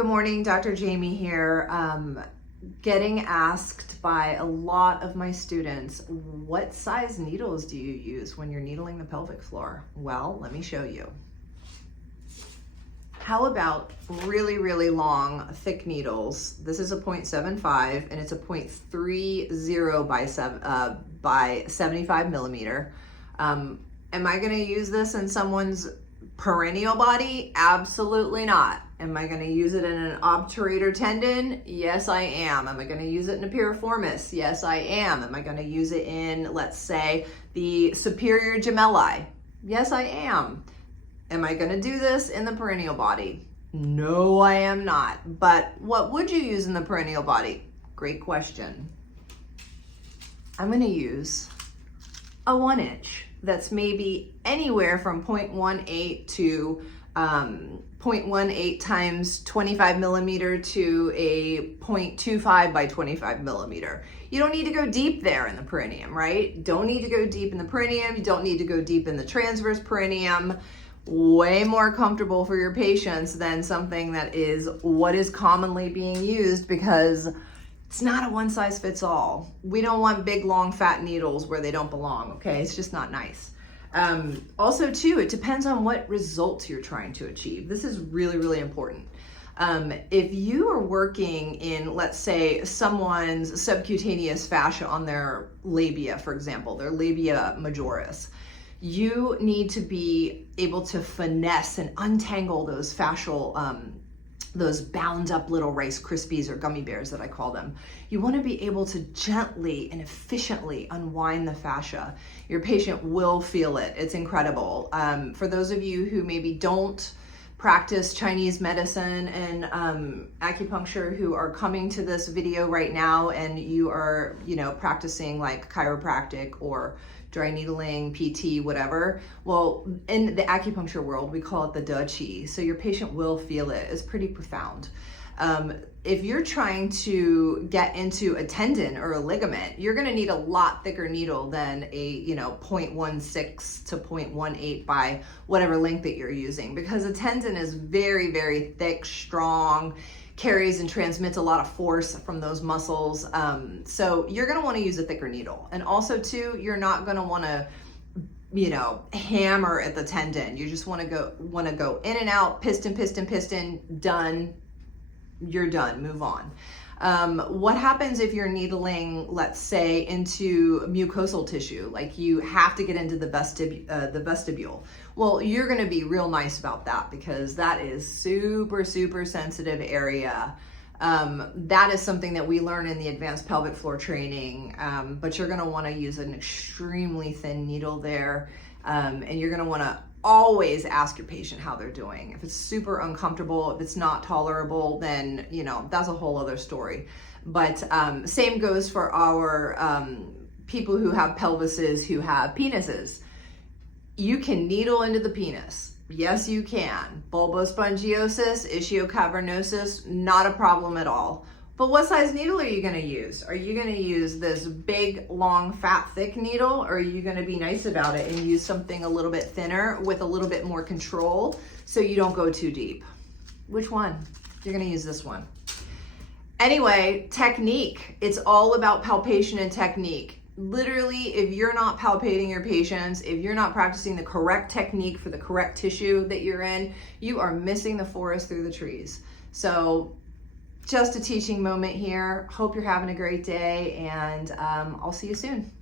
Good morning, Dr. Jamie here. Getting asked by a lot of my students, what size needles do you use when you're needling the pelvic floor? Well, let me show you. How about really, really long, thick needles? This is a 0.75 and it's a 0.30 by 75 millimeter. Am I gonna use this in someone's perennial body? Absolutely not. Am I going to use it in an obturator tendon? Yes, I am. Am I going to use it in a piriformis? Yes, I am. Am I going to use it in, let's say, the superior gemelli? Yes, I am. Am I going to do this in the perennial body? No, I am not. But what would you use in the perennial body? Great question. I'm going to use a 1-inch. That's maybe anywhere from 0.18 to 0.18 times 25 millimeter to a 0.25 by 25 millimeter. You don't need to go deep there in the perineum, right? Don't need to go deep in the perineum. You don't need to go deep in the transverse perineum. Way more comfortable for your patients than something that is what is commonly being used, because it's not a one size fits all. We don't want big, long, fat needles where they don't belong, okay? It's just not nice. Also too, it depends on what results you're trying to achieve. This is really, really important. If you are working in, let's say, someone's subcutaneous fascia on their labia, for example, their labia majoris, you need to be able to finesse and untangle those fascial, those bound up little Rice Krispies or gummy bears that I call them. You want to be able to gently and efficiently unwind the fascia. Your patient will feel it. It's incredible. For those of you who maybe don't practice Chinese medicine and acupuncture, who are coming to this video right now, and you are, practicing like chiropractic or dry needling, PT, whatever. Well, in the acupuncture world, we call it the De Qi. So your patient will feel it. It's pretty profound. If you're trying to get into a tendon or a ligament, you're going to need a lot thicker needle than a 0.16 to 0.18 by whatever length that you're using, because a tendon is very, very thick, strong, carries and transmits a lot of force from those muscles. So you're going to want to use a thicker needle. And also too, you're not going to want to hammer at the tendon. You just want to go in and out, piston, done. You're done, move on. What happens if you're needling, let's say, into mucosal tissue, like you have to get into the vestibule? Well, you're going to be real nice about that, because that is super, super sensitive area. That is something that we learn in the advanced pelvic floor training, but you're going to want to use an extremely thin needle there, and you're going to want to always ask your patient how they're doing. If it's super uncomfortable, if it's not tolerable, then that's a whole other story. But same goes for our people who have pelvises, who have penises. You can needle into the penis. Yes, you can. Bulbospongiosis, ischiocavernosus, not a problem at all. But what size needle are you going to use? Are you going to use this big, long, fat, thick needle, or are you going to be nice about it and use something a little bit thinner with a little bit more control so you don't go too deep? Which one? You're going to use this one. Anyway, technique. It's all about palpation and technique. Literally, if you're not palpating your patients, if you're not practicing the correct technique for the correct tissue that you're in, you are missing the forest through the trees. So just a teaching moment here. Hope you're having a great day, and I'll see you soon.